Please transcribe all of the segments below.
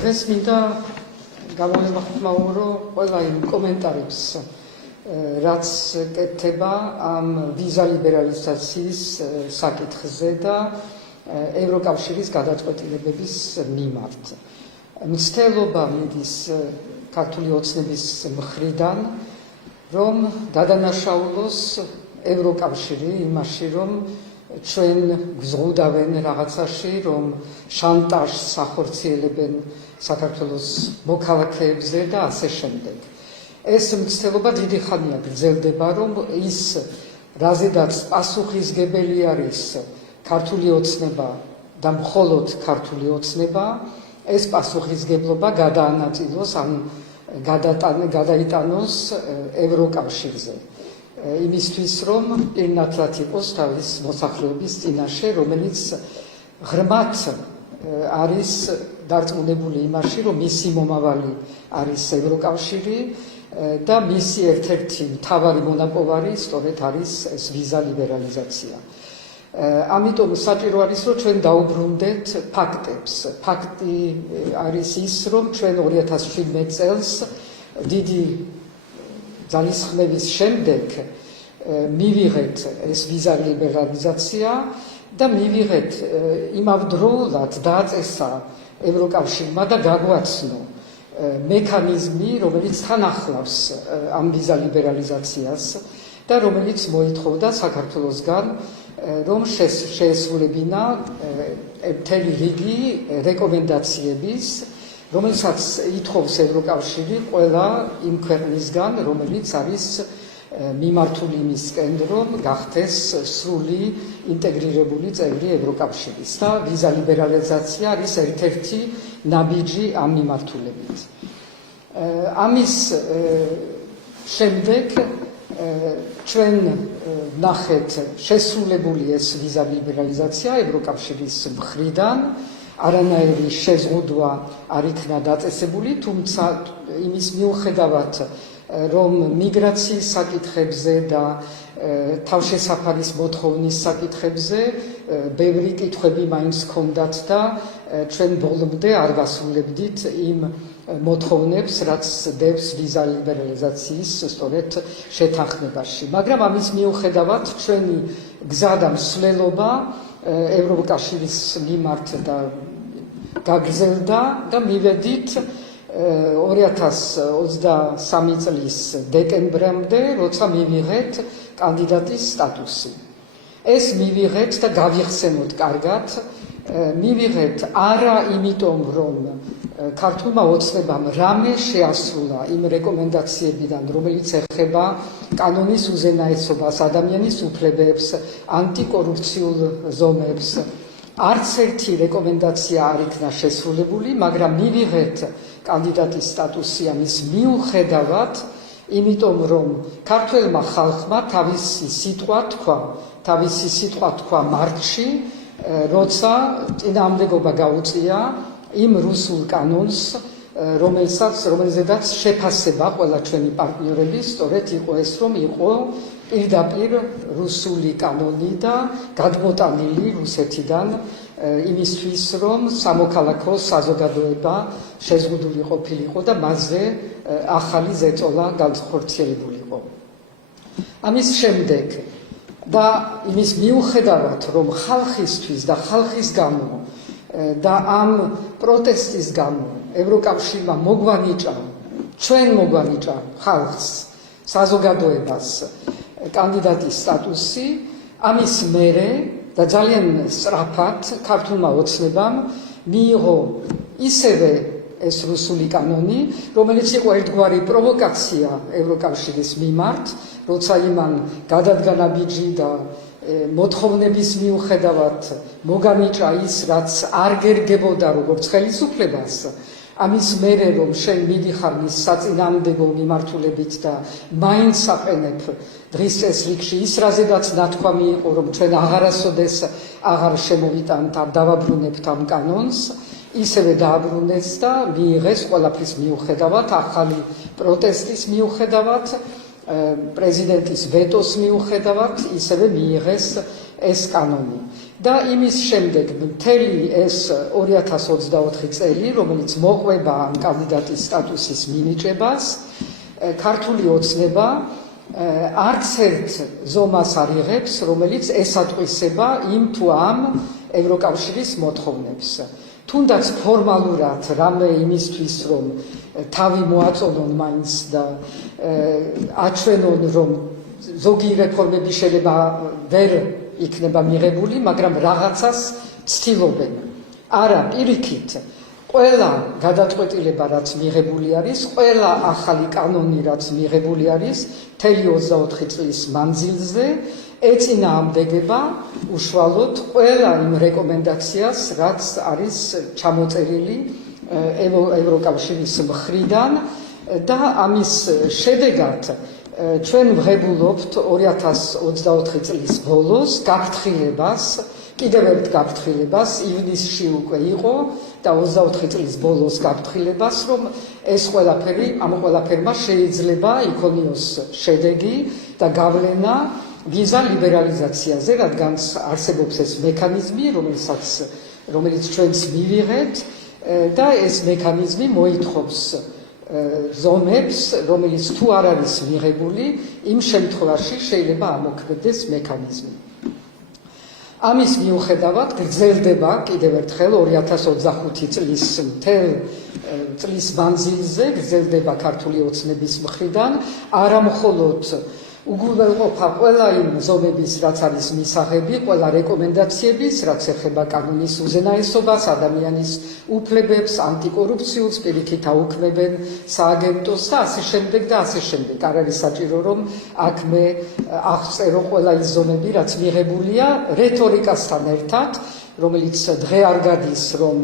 დღეს მინდა გამოვიხმაურო ყველა იმ კომენტარებს, რაც კეთდება ამ ვიზა ლიბერალიზაციის საკითხზე და ევროკავშირის გადაწყვეტილებების მიმართ. მცდელობა მიდის ქართული ოცნების მხრიდან, რომ დადანაშაულოს ევროკავშირი იმაში, რომ ჩვენ გზღუდავენ რაღაცაში, რომ შანტაჟს ახორციელებენ საქართველოს მოქალაქეებზე და ასე შემდეგ. ეს მცდელობა დიდი ხანია გრძელდება, რომ ის რაზედაც პასუხისგებელი არის ქართული ოცნება და მხოლოდ ქართული ოცნება, ეს პასუხისგებლობა გადაანაწილოს ან გადაიტანოს ევროკავშირზე. იმისთვის, რომ პირნათლად იყოს თავის მოსახლეობის წინაშე, რომელიც ღრმად არის დარწმუნებული იმაში, რომ მისი მომავალი არის ევროკავშირი და მისი ერთ-ერთი მთავარი მონაპოვარი სწორედ არის ეს ვიზა ლიბერალიზაცია. ამიტომ საჭირო არის, რომ ჩვენ დაუბრუნდეთ ფაქტებს. ფაქტი არის ის, რომ ჩვენ 2017 წელს დიდი ძალისხმევის შემდეგ მივიღეთ ეს ვიზა ლიბერალიზაცია და მივიღეთ იმავდროულად დააწესა ევროკავშირმა და გაგვაცნო მექანიზმი, რომელიც თან ახლავს ამ ვიზა ლიბერალიზაციას და რომელიც მოითხოვდა საქართველოსგან, რომ შეესრულებინა მთელი რიგი რეკომენდაციების, რომელსაც ითხოვს ევროკავშირი ყველა იმ ქვეყნისგან, რომელიც არის მიმართული იმისკენ, რომ გახდეს სრული ინტეგრირებული წევრი ევროკავშირის და ვიზა ლიბერალიზაცია არის ერთ-ერთი ნაბიჯი ამ მიმართულებით. ამის შემდეგ ჩვენ ნახეთ შესრულებული ეს ვიზა ლიბერალიზაცია ევროკავშირის მხრიდან, არანაირი შეზღუდვა არ იქნა დაწესებული, თუმცა იმის მიუხედავად, რომ მიგრაციის საკითხებზე და თავშესაფარის მოთხოვნის საკითხებზე ბევრი კითხვები მაინც ჰქონდათ და ჩვენ ბოლომდე არ ვასრულებდით იმ მოთხოვნებს, რაც დევს ვიზა ლიბერალიზაციის სწორედ შეთანხმებაში. მაგრამ ამის მიუხედავად ჩვენი გზა და მსვლელობა ევროკავშირის მიმართ და გაგრძელდა და მივედით 2023 წლის დეკემბრამდე, როცა მივიღეთ კანდიდატის სტატუსი. ეს მივიღეთ და გავიხსენოთ კარგად, მივიღეთ არა იმიტომ, რომ ქართულმა ოცნებამ რამე შეასრულა იმ რეკომენდაციებიდან, რომელიც ეხება კანონის უზენაესობას, ადამიანის უფლებებს, ანტიკორუფციულ ზომებს. არც ერთი რეკომენდაცია არ იქნა შესრულებული, მაგრამ მივიღეთ კანდიდატის სტატუსი ამის მიუხედავად, იმიტომ რომ ქართველმა ხალხმა თავისი სიტყვა თქვა მარტში, როცა წინააღმდეგობა გაუწია იმ რუსულ კანონს, რომელზედაც შეფასება ყველა ჩვენი პარტნიორების სწორედ იყო ეს, რომ იყო პირდაპირ რუსული კანონი და გადმოტანილი რუსეთიდან იმისთვის, რომ სამოქალაქო საზოგადოება შეზღუდული ყოფილიყო და მასზე ახალი ზეწოლა განხორციელებულიყო. ამის შემდეგ და იმის მიუხედავად, რომ ხალხისთვის და ხალხის გამო და ამ პროტესტის გამო ევროკავშირმა ჩვენ მოგვანიჭა ხალხს, საზოგადოებას კანდიდატის სტატუსი, ამის მერე და ძალიან სწრაფად ქართულმა ოცნებამ მიიღო ისევე ეს რუსული კანონი, რომელიც იყო ერთგვარი პროვოკაცია ევროკავშირის მიმართ, როცა იმან გადადგა ნაბიჯი და მოთხოვნების მიუხედავად მოგანიჭა ის, რაც არ გერგებოდა როგორც ხელისუფლებას, ამის მერე, რომ შენ მიდიხარ მის საწინააღმდეგო მიმართულებით და მაინც აყენებ დღის წესრიგში ის, რაზედაც ნათქვამი იყო, რომ ჩვენ აღარასოდეს აღარ შემოვიტანთ, არ დავაბრუნებთ ამ კანონს, ისევე დააბრუნეს და მიიღეს ყველაფრის მიუხედავად, ახალი პროტესტის მიუხედავად, პრეზიდენტის ვეტოს მიუხედავად, ისევე მიიღეს ეს კანონი. და იმის შემდეგ მთელი ეს 2024 წელი, რომელიც მოყვება ამ კანდიდატის სტატუსის მინიჭებას, ქართული ოცნება არც ერთ ზომას არ იღებს, რომელიც ესატყვისება იმ თუ ამ ევროკავშირის მოთხოვნებს. თუნდაც ფორმალურად რამე იმისთვის, რომ თავი მოაწოდონ მაინც და აჩვენონ, რომ ზოგი რეფორმები შეიძლება ვერ იქნება მიღებული, მაგრამ რაღაცას ცდილობენ. არა, პირიქით, ყველა გადაწყვეტილება, რაც მიღებული არის, ყველა ახალი კანონი, რაც მიღებული არის, მთელი 24 წლის მანძილზე ეწინააღმდეგება უშუალოდ ყველა იმ რეკომენდაციას, რაც არის ჩამოწერილი ევროკავშირის მხრიდან და ამის შედეგად ჩვენ ვღებულობთ 2024 წლის ბოლოს გაფრთხილებას, კიდევ ერთ გაფრთხილებას, ივნისში უკვე იყო და 24 წლის ბოლოს გაფრთხილებას, რომ ეს ყველაფერი, ამ ყველაფერმა შეიძლება იქონიოს შედეგი და გავლენა ვიზა ლიბერალიზაციაზე, რადგან არსებობს ეს მექანიზმი, რომელიც ჩვენს მივიღეთ და ეს მექანიზმი მოითხოვს ზომებს, რომელიც თუ არ არის მიღებული, იმ შემთხვევაში შეიძლება ამოქმედდეს მექანიზმი. ამის მიუხედავად გრძელდება კიდევ ერთხელ 2025 წლის მთელ წლის მანძილზე გრძელდება ქართული ოცნების მხრიდან არა მხოლოდ უგულველყოფა ყველა იმ ზომების, რაც არის მისაღები, ყველა რეკომენდაციების, რაც ეხება კანონის უზენაესობას, ადამიანის უფლებებს, ანტიკორუფციულს, პირიქით აუქმებენ სააგენტოს და ასე შემდეგ და ასე შემდეგ. არ არის საჭირო, რომ აქ მე აღწერო ყველა ის ზომები, რაც მიღებულია რეტორიკასთან ერთად, რომელიც დღე არ გადის, რომ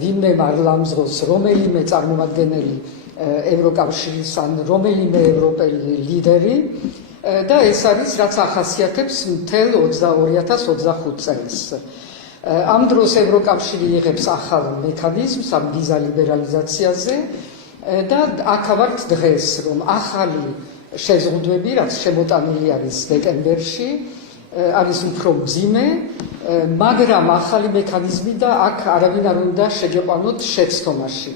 ვინმე მარლამზღოს რომელიმე წარმომადგენელი ევროკავშირის ან რომელიმე ევროპელი ლიდერი და ეს არის, რაც ახასიათებს მთელ 2025 წელს. ამ დროს ევროკავშირი იღებს ახალ მექანიზმს ამ ვიზა ლიბერალიზაციაზე და აქ დღეს, რომ ახალი შეზღუდვები, რაც შემოტანილი არის დეკემბერში, არის უფრო მძიმე, მაგრამ ახალი მექანიზმი და აქ არავინ არ უნდა შეგეყვანოთ შეცდომაში.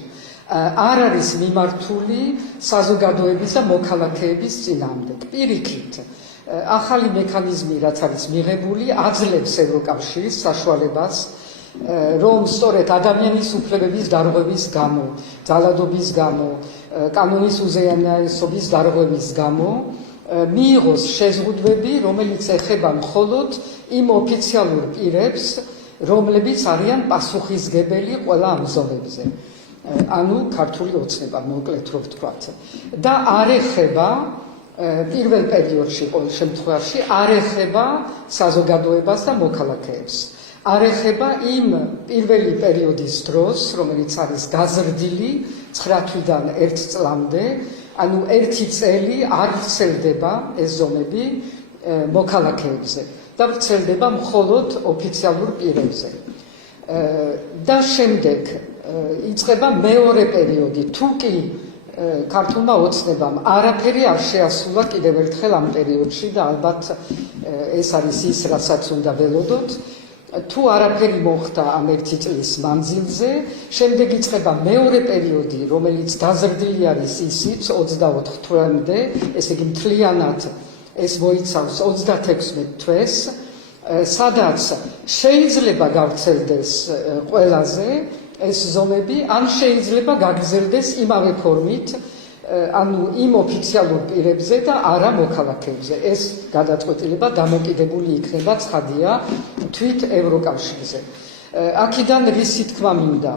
არ არის მიმართული საზოგადოების და მოქალაქეების წინააღმდეგ. პირიქით, ახალი მექანიზმი, რაც არის მიღებული, აძლევს ევროკავშირის საშუალებას, რომ სწორედ ადამიანის უფლებების დარღვევის გამო, ძალადობის გამო, კანონის უზენაესობის დარღვევის გამო მიიღოს შეზღუდვები, რომელიც ეხება მხოლოდ იმ ოფიციალურ პირებს, რომლებიც არიან პასუხისმგებელი ყველა ამ ზონებზე. ანუ ქართული ოცნება, მოკლედ რო ვთქვათ. და არ ეხება პირველ პერიოდში, ყოველ შემთხვევაში, არ ეხება საზოგადოებას და მოქალაქეებს. არ ეხება იმ პირველი პერიოდის დროს, რომელიც არის გაზრდილი 9 თვიდან 1 წლამდე, ანუ 1 წელი არ ვრცელდება ეს ზომები მოქალაქეებზე და ვრცელდება მხოლოდ ოფიციალურ პირებზე. და შემდეგ იწყება მეორე პერიოდი. თუ კი ქართულმა ოცნებამ არაფერი არ შეასრულა კიდევ ერთხელ ამ პერიოდში და ალბათ ეს არის ის, რასაც უნდა ველოდოთ, თუ არაფერი მოხდა ამ 1 წლის მანძილზე, შემდეგ იწყება მეორე პერიოდი, რომელიც გაზრდილი არის ისიც 24 თვემდე, ესე იგი მთლიანად ეს მოიცავს 36 თვეს, სადაც შეიძლება გავრცელდეს ყველაზე ეს ზომები, ან შეიძლება გაგრძელდეს იმავე ფორმით, ანუ იმ ოფიციალურ პირებზე და არა მოქალაქეებზე. ეს გადაწყვეტილება დამოკიდებული იქნება, ცხადია, თვით ევროკავშირზე. აქედან რისი თქმა მინდა,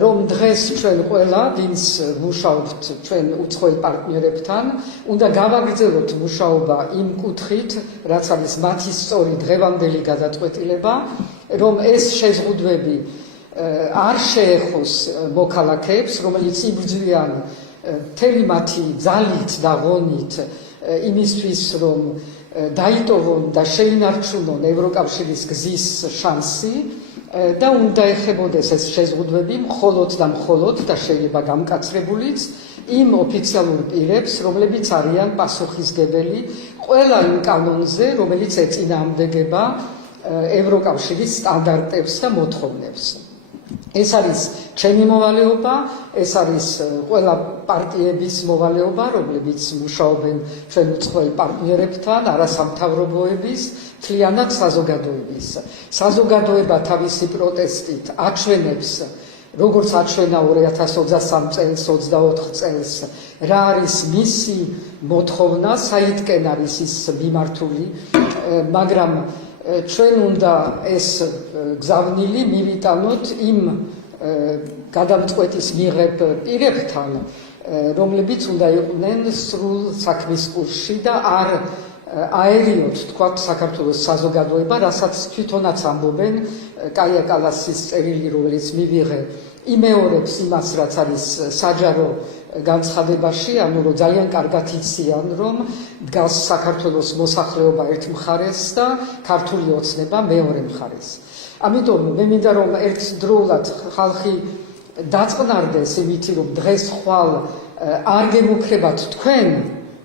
რომ დღეს ჩვენ ყველა, ვინც მუშაობთ ჩვენ უცხოელ პარტნიორებთან, უნდა გავაგრძელოთ მუშაობა იმ კუთხით, რაც არის მათი სწორი დღევანდელი გადაწყვეტილება, რომ ეს შეზღუდვები არ შეეხოს მოქალაქეებს, რომელიც იბრძვიან მთელი მათი ძალით და ღონით იმისთვის, რომ დაიტოვონ და შეინარჩუნონ ევროკავშირის გზის შანსი და უნდა ეხებოდეს ეს შეზღუდვები მხოლოდ და მხოლოდ და შეიძლება გამკაცრებულიც იმ ოფიციალურ პირებს, რომლებიც არიან პასუხისმგებელი ყველა იმ კანონზე, რომელიც ეწინააღმდეგება ევროკავშირის სტანდარტებს და მოთხოვნებს. ეს არის ჩემი მოვალეობა, ეს არის ყველა პარტიების მოვალეობა, რომლებიც მუშაობენ ჩვენ უცხოელ პარტნიორებთან, არასამთავრობოების, მთლიანად საზოგადოების. საზოგადოება თავისი პროტესტით აჩვენებს, როგორც აჩვენა 2023 წელს, 24 წელს, რა არის მისი მოთხოვნა, საიდკენ არის ის მიმართული, მაგრამ ჩვენ უნდა ეს გზავნილი მივიტანოთ იმ გადამწყვეტის მიღებ პირებთან, რომლებიც უნდა იყვნენ სრულ საქმის კურსში და არ აერიოთ, თქვათ, საქართველოს საზოგადოება, რასაც თვითონაც ამბობენ, კაია კალასის წერილი, რომელიც მივიღე, იმეორებს იმას, რაც არის საჯარო განცხადებაში, ანუ რომ ძალიან კარგად იციან, რომ დგას საქართველოს მოსახლეობა ერთ მხარეს და ქართული ოცნება მეორე მხარეს. ამიტომ მე მინდა რომ ერთდროულად ხალხი დაწყნარდეს იმითი, რომ დღეს ხვალ არ გემუქრებათ თქვენ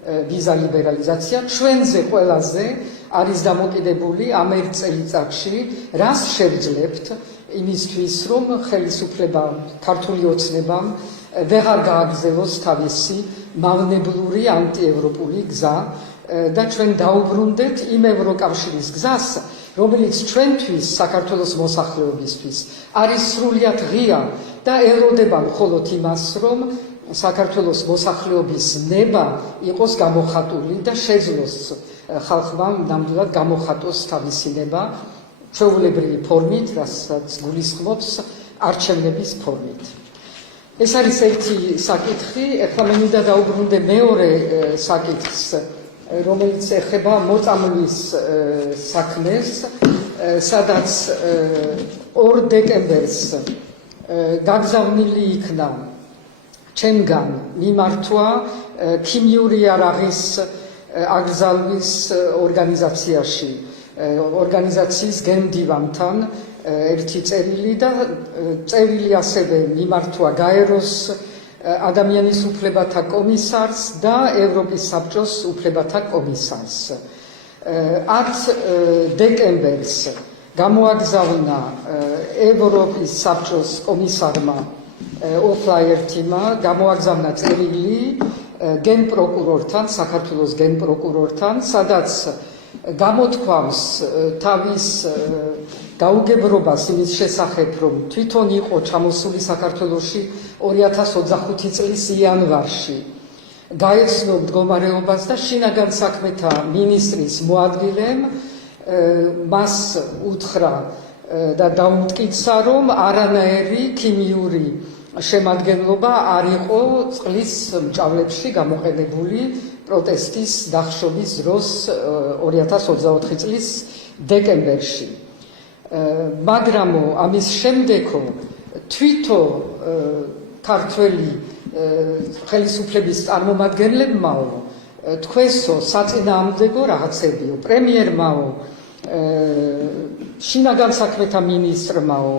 ვიზა ლიბერალიზაცია, ჩვენზე ყველაზე არის დამოკიდებული ამ ერთ წელიწადში, რას შევძლებთ იმისთვის, რომ ხელისუფლება ქართული ოცნებამ ვეღარ გააგრძელოს თავისი მავნებლური ანტიევროპული გზა და ჩვენ დაუბრუნდეთ იმ ევროკავშირის გზას, რომელიც ჩვენთვის, საქართველოს მოსახლეობისთვის არის სრულიად ღია და ელოდება მხოლოდ იმას, რომ საქართველოს მოსახლეობის ნება იყოს გამოხატული და შეძლოს ხალხმა ნამდვილად გამოხატოს თავისი ნება ჩვეულებრივი ფორმით, რასაც გულისხმობს არჩევნების ფორმით. ეს არის ერთი საკითხი, ახლა მე მინდა დაუბრუნდე მეორე საკითხს, რომელიც ეხება მოწამვლის საქმეს, სადაც 2 დეკემბერს გაგზავნილი იქნა ჩემგან მიმართვა ქიმიური იარაღის აკრძალვის ორგანიზაციაში, ორგანიზაციის გენდივანთან ერთი წერილი და წერილი ასევე მიმართვა გაეროს ადამიანის უფლებათა კომისარს და ევროპის საბჭოს უფლებათა კომისარს. 10 დეკემბერს გამოაგზავნა ევროპის საბჭოს კომისარმა ოფლაერტიმა, გამოაგზავნა წერილი გენპროკურორთან, საქართველოს გენპროკურორთან, სადაც გამოთქვამს თავის გაუგებრობას იმის შესახებ, რომ თვითონ იყო ჩამოსული საქართველოში 2025 წლის იანვარში. გაეცნო მდგომარეობას და შინაგან საქმეთა მინისტრის მოადგილემ მას უთხრა და დაუმტკიცა, რომ არანაირი ქიმიური შემადგენლობა არ იყო წყლის მჭავლებში გამოყენებული პროტესტის დახშობის დროს 2024 წლის დეკემბერში. მაგრამ ამის შემდეგო თვითო ქართველი ხელისუფლების წარმომადგენლებმაო თქვენსო საწინააღმდეგო რაღაცებიო, პრემიერმაო, შინაგან საქმეთა მინისტრმაო,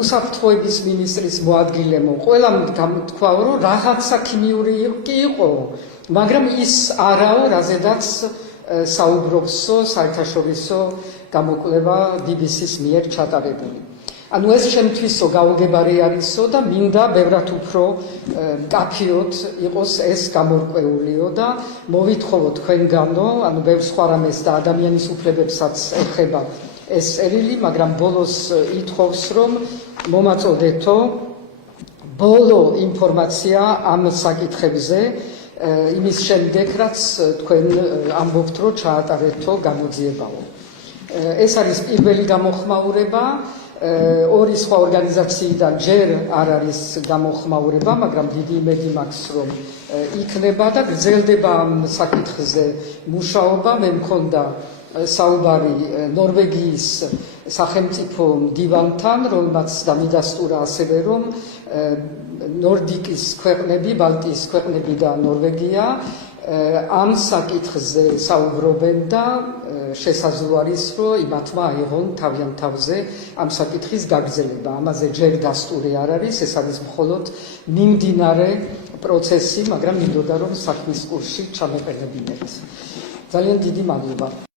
უსაფრთხოების მინისტრის მოადგილემო, ყველამ თქვაო, რომ რაღაცა ქიმიური კი იყო, მაგრამ ის არაო, რაზედაც საუბრობსო საერთაშორისო გამოკვლევა BBC-ს მიერ ჩატარებული. ანუ ეს ჩემთვისო გაუგებარი არისო და მინდა ბევრად უფრო მკაფიოდ იყოს ეს გამორკვეულიო და მოვითხოვოთ თქვენგანო, ანუ ბევრ სხვა რამეს და ადამიანის უფლებებსაც ეხება ეს წერილი, მაგრამ ბოლოს ითხოვს, რომ მომაწოდეთო ბოლო ინფორმაცია ამ საკითხებზე, იმის შემდეგ, რაც თქვენ ამბობთ, რომ ჩაატარეთო გამოძიებაო. ეს არის პირველი გამოხმაურება, ორი სხვა ორგანიზაციიდან ჯერ არ არის გამოხმაურება, მაგრამ დიდი იმედი მაქვს, რომ იქნება და გრძელდება ამ საკითხზე მუშაობა. მე მქონდა საუბარი ნორვეგიის სახელმწიფო მდივანთან, რომელმაც დამიდასტურა ასევე, რომ ნორდიკის ქვეყნები, ბალტიის ქვეყნები და ნორვეგია ამ საკითხზე საუბრობენ და შესაძლო არის, რომ იმათმა აიღონ თავიანთ თავზე ამ საკითხის გაგრძელება. ამაზე ჯერ დასტური არ არის, ეს არის მხოლოდ მიმდინარე პროცესი, მაგრამ მინდოდა რომ საქმის კურსში ჩამოყენებინეთ. ძალიან დიდი მადლობა.